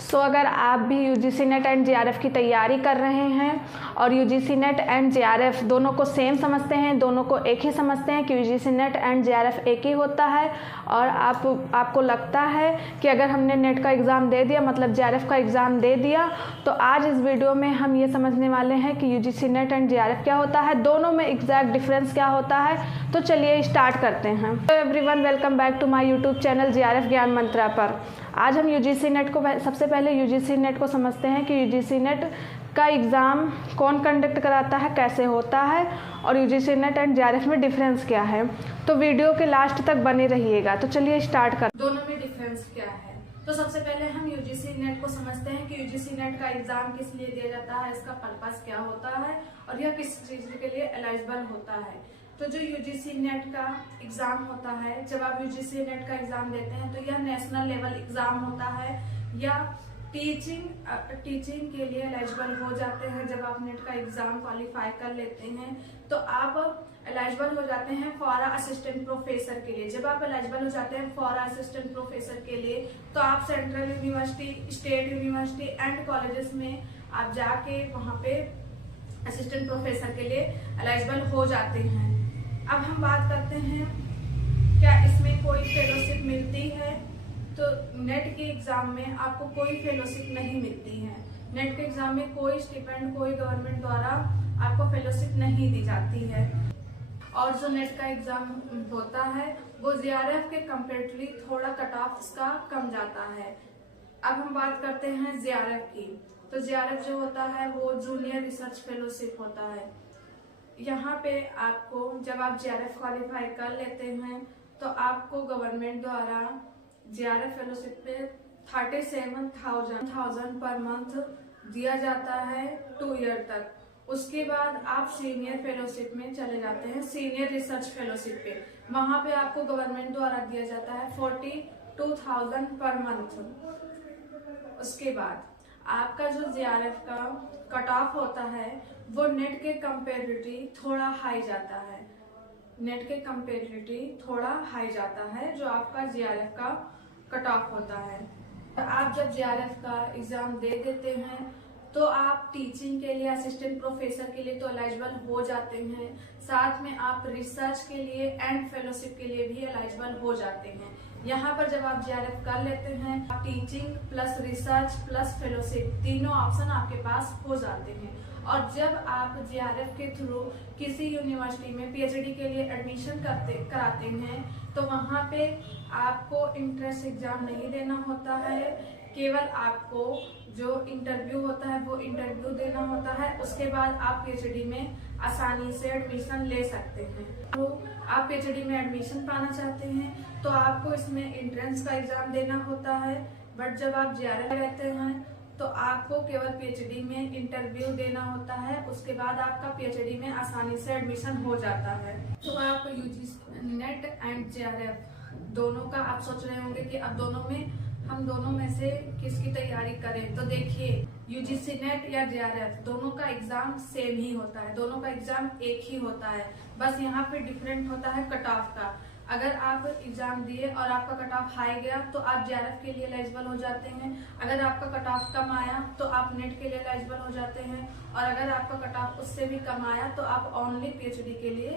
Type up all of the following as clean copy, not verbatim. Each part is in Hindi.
अगर आप भी यूजीसी नेट एंड जेआरएफ की तैयारी कर रहे हैं और यूजीसी नेट एंड जेआरएफ दोनों को सेम समझते हैं, दोनों को एक ही समझते हैं कि यूजीसी नेट एंड जेआरएफ एक ही होता है, और आपको लगता है कि अगर हमने नेट का एग्ज़ाम दे दिया मतलब जेआरएफ का एग्ज़ाम दे दिया, तो आज इस वीडियो में हम ये समझने वाले हैं कि यूजीसी नेट एंड जेआरएफ क्या होता है, दोनों में एग्जैक्ट डिफरेंस क्या होता है। तो चलिए स्टार्ट करते हैं। तो everyone, welcome back to my YouTube channel JRF Gyan Mantra पर। आज हम यूजीसी नेट को सबसे पहले यूजीसी नेट को समझते हैं कि यूजीसी नेट का एग्ज़ाम कौन कंडक्ट कराता है, कैसे होता है, और यूजीसी नेट एंड जेआरएफ में डिफरेंस क्या है। तो वीडियो के लास्ट तक बने रहिएगा। तो चलिए स्टार्ट कर। दोनों में डिफरेंस क्या है। तो सबसे पहले हम यूजीसी नेट को समझते हैं कि यूजीसी नेट का एग्जाम किस लिए दिया जाता है, इसका पर्पस क्या होता है और यह किस चीज के लिए एलिजिबल होता है। तो जो यूजीसी नेट का एग्जाम होता है, जब आप यूजीसी नेट का एग्जाम देते हैं तो यह नेशनल लेवल एग्जाम होता है, या टीचिंग के लिए एलिजिबल हो जाते हैं। जब आप नेट का एग्जाम क्वालिफाई कर लेते हैं तो आप एलिजिबल हो जाते हैं फॉर असिस्टेंट प्रोफेसर के लिए। जब आप एलिजिबल हो जाते हैं फॉर असिस्टेंट प्रोफेसर के लिए तो आप central university, state university and colleges में आप जाके वहां पे असिस्टेंट प्रोफेसर के लिए एलिजिबल हो जाते हैं। अब हम बात करते हैं क्या इसमें कोई फेलोशिप मिलती है। तो नेट के एग्जाम में आपको कोई फेलोशिप नहीं मिलती है। नेट के एग्जाम में कोई स्टिपेंड, कोई गवर्नमेंट द्वारा आपको फेलोशिप नहीं दी जाती है। और जो नेट का एग्जाम होता है वो जेआरएफ के कंपेरेटिवली थोड़ा कट ऑफ इसका कम जाता है। अब हम बात करते हैं जेआरएफ की। तो जेआरएफ जो होता है वो जूनियर रिसर्च फेलोशिप होता है। यहाँ पे आपको जब आप जेआरएफ क्वालिफाई कर लेते हैं तो आपको गवर्नमेंट द्वारा जेआरएफ फेलोशिप पे 37,000 पर मंथ दिया जाता है 2 ईयर तक। उसके बाद आप सीनियर फेलोशिप में चले जाते हैं, सीनियर रिसर्च फेलोशिप पे। वहां पे आपको गवर्नमेंट द्वारा दिया जाता है 42,000 पर मंथ। उसके बाद आपका जो जेआरएफ का कट ऑफ होता है वो नेट के कंपेरेटिवली थोड़ा हाई जाता है। नेट के कंपेरेटिवली थोड़ा हाई जाता है जो आपका जेआरएफ का कट ऑफ होता है। आप जब जेआरएफ का एग्जाम दे देते हैं तो आप टीचिंग के लिए, असिस्टेंट प्रोफेसर के लिए तो एलिजिबल हो जाते हैं, साथ में आप रिसर्च के लिए एंड फेलोशिप के लिए भी एलिजिबल हो जाते हैं। यहाँ पर जब आप जेआरएफ कर लेते हैं, teaching plus research plus fellowship तीनों ऑप्शन आपके पास हो जाते हैं। और जब आप जेआरएफ के थ्रू किसी यूनिवर्सिटी में पीएचडी के लिए एडमिशन कराते हैं तो वहाँ पे आपको इंट्रेंस एग्जाम नहीं देना होता है, केवल आपको जो इंटरव्यू होता है वो इंटरव्यू देना होता है। उसके बाद आप पीएचडी में आसानी से एडमिशन ले सकते हैं। तो आप पीएचडी में एडमिशन पाना चाहते हैं तो आपको इसमें एंट्रेंस का एग्जाम देना होता है, बट जब आप जेआरएफ रहते हैं तो आपको केवल पीएचडी में इंटरव्यू देना होता है। उसके बाद आपका पीएचडी में आसानी से एडमिशन हो जाता है। तो आप यूजीसी नेट एंड जेआरएफ दोनों का आप सोच रहे होंगे कि अब हम दोनों में से किसकी तैयारी करें। तो देखिए, यूजीसी नेट या जेआरएफ दोनों का एग्जाम सेम ही होता है, दोनों का एग्जाम एक ही होता है, बस यहाँ पे डिफरेंट होता है कट ऑफ का। अगर आप एग्जाम दिए और आपका कट ऑफ हाई गया तो आप जेआरएफ के लिए एलिजिबल हो जाते हैं। अगर आपका कट ऑफ कम आया तो आप नेट के लिए एलिजिबल हो जाते हैं, और अगर आपका कट ऑफ उससे भी कम आया तो आप ओनली पीएचडी के लिए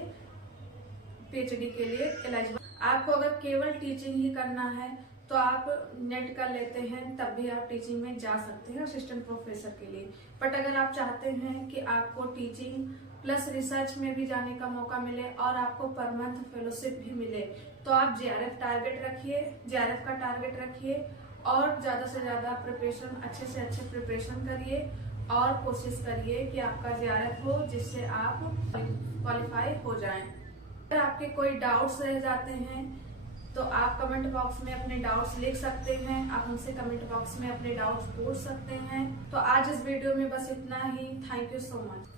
एलिजिबल। आपको अगर केवल टीचिंग ही करना है तो आप नेट कर लेते हैं, तब भी आप टीचिंग में जा सकते हैं असिस्टेंट प्रोफेसर के लिए। बट अगर आप चाहते हैं कि आपको टीचिंग प्लस रिसर्च में भी जाने का मौका मिले और आपको पर मंथ फेलोशिप भी मिले तो आप जेआरएफ का टारगेट रखिए और ज्यादा से ज्यादा प्रिपरेशन, अच्छे से अच्छे प्रिपरेशन करिए और कोशिश करिए कि आपका जेआरएफ हो जिससे आप क्वालिफाई हो जाएं। अगर आपके कोई डाउट्स रह जाते हैं तो आप कमेंट बॉक्स में अपने डाउट्स लिख सकते हैं, आप हमसे कमेंट बॉक्स में अपने डाउट्स पूछ सकते हैं। तो आज इस वीडियो में बस इतना ही। Thank you so much.